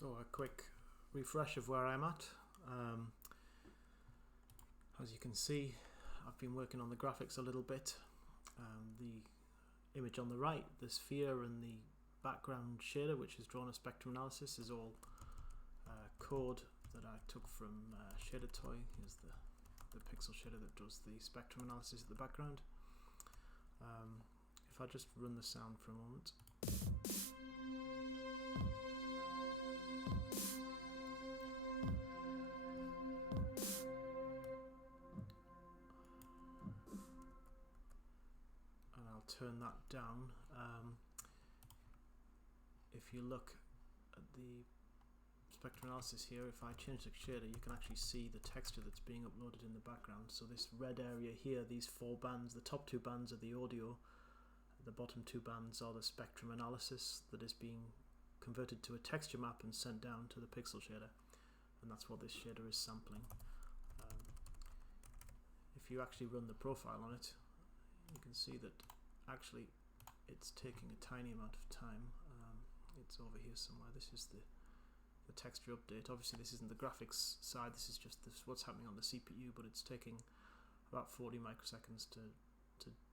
So a quick refresh of where I'm at. As you can see, I've been working on the graphics a little bit. The image on the right, the sphere and the background shader, which is drawn a spectrum analysis, is all code that I took from Shader Toy. Here's the pixel shader that does the spectrum analysis of the background. If I just run the sound for a moment. And I'll turn that down. If you look at the spectrum analysis here, if I change the shader, you can actually see the texture that's being uploaded in the background. So this red area here, these 4 bands, the top 2 bands are the audio, the bottom 2 bands are the spectrum analysis that is being converted to a texture map and sent down to the pixel shader, and that's what this shader is sampling. If you actually run the profile on it, you can see that actually it's taking a tiny amount of time. It's over here somewhere. This is the texture update. Obviously this isn't the graphics side, this is just what's happening on the CPU, but it's taking about 40 microseconds to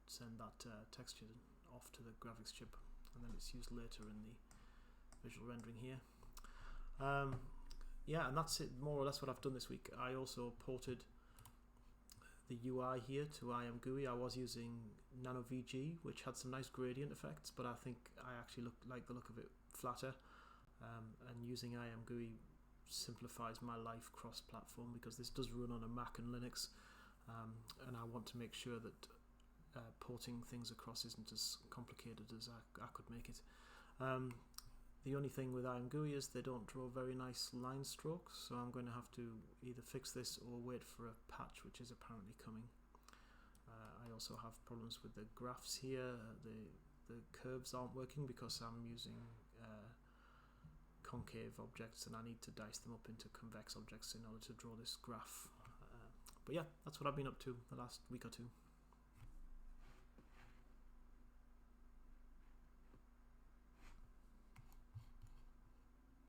send that texture off to the graphics chip, and then it's used later in the visual rendering here. Yeah, and that's it, more or less what I've done this week. I also ported the UI here to ImGui. I was using NanoVG, which had some nice gradient effects, but I think I actually like the look of it flatter. And using ImGui simplifies my life cross-platform, because this does run on a Mac and Linux, and I want to make sure that porting things across isn't as complicated as I could make it. The only thing with ImGui is they don't draw very nice line strokes, so I'm going to have to either fix this or wait for a patch, which is apparently coming. I also have problems with the graphs here. The curves aren't working because I'm using concave objects, and I need to dice them up into convex objects in order to draw this graph. But yeah, that's what I've been up to the last week or two.